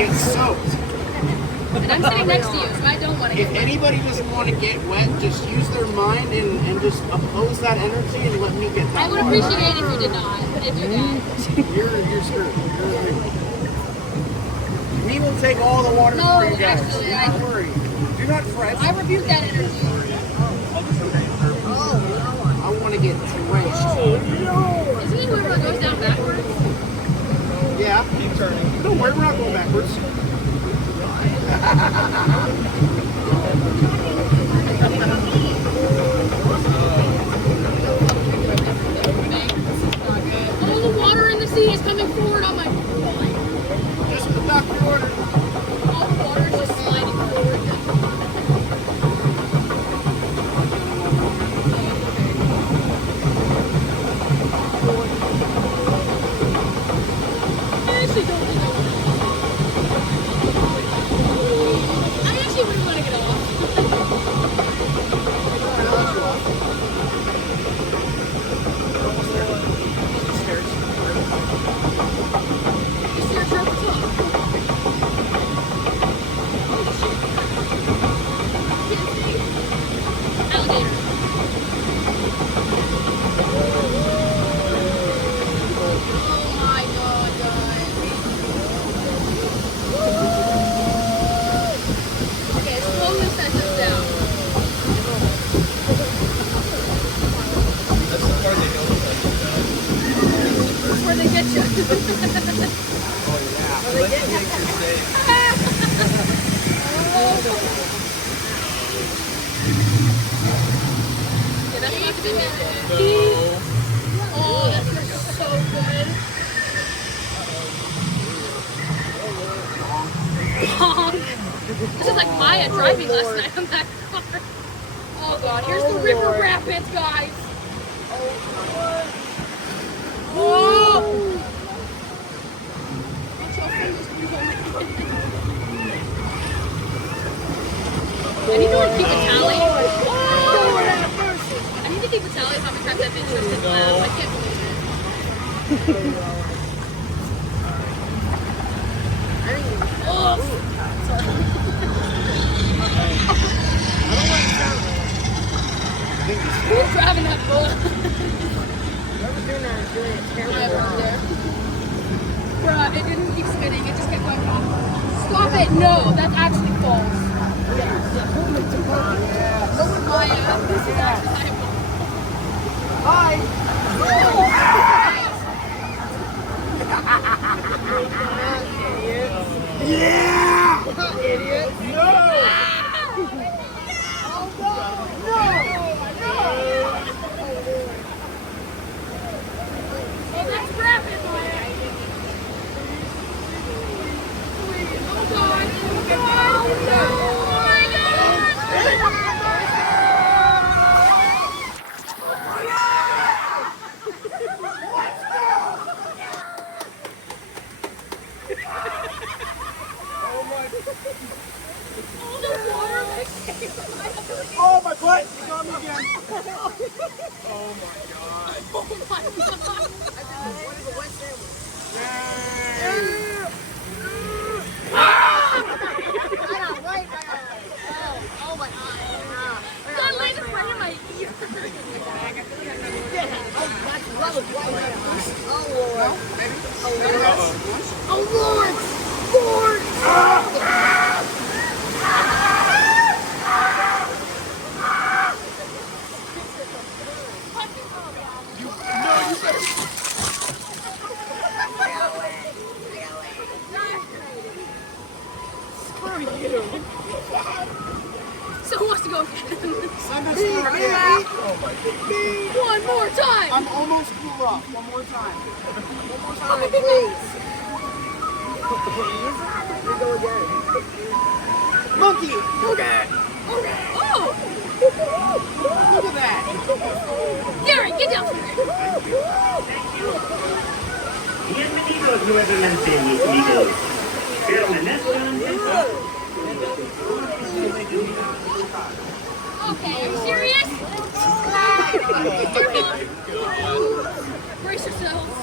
get soaked. And I'm sitting next to you, so I don't want to If get wet. anybody doesn't want to get wet, just use their mind and just oppose that energy and let me get that. I would appreciate it if you did not. If you got. You're screwed. We will take all the water No, for you guys. actually, Don't worry. Do not fret. I rebuke that energy. I want to get drenched. Isn't he whoever goes down backwards? Yeah. Keep turning. Don't worry, we're not going backwards. Oh, the water in the sea is coming forward on my boy. Just the doctor order. All the water is just sliding forward. I actually don't think I wouldn't want to get off. This is like Maya driving last night on that car. Oh god, here's the river rapids, guys. Oh! I need to like keep a tally. I need to keep a tally of how many times I've been tripped in class. I can't believe it. Oh! Who's driving that bullet? Whoever's doing that is doing a terrible job. Bruh, it didn't keep spinning, it just kept going off. Stop it! No, that's actually false. Maya, this is actually Hi. Yeah! Idiot. No! Oh, that's rapid, Maya. Oh god! Oh god! Oh my god! Oh, my butt! You got me again. Oh my god. Oh my god! What is a wet sandwich? Oh my god. God, landed right in my ear. That was right. Oh Lord. Oh Lord! Lord! Screw you. So who wants to go again? Send us through again. Oh my god. One more time! I'm almost cool off. One more time. One more time, please. Please? We go again. Monkey! Okay. Oh! Look at that. Gary, get down here! Bienvenidos nuevamente, mis amigos. Permanezcan en paz. Okay, are you serious? Brace yourselves.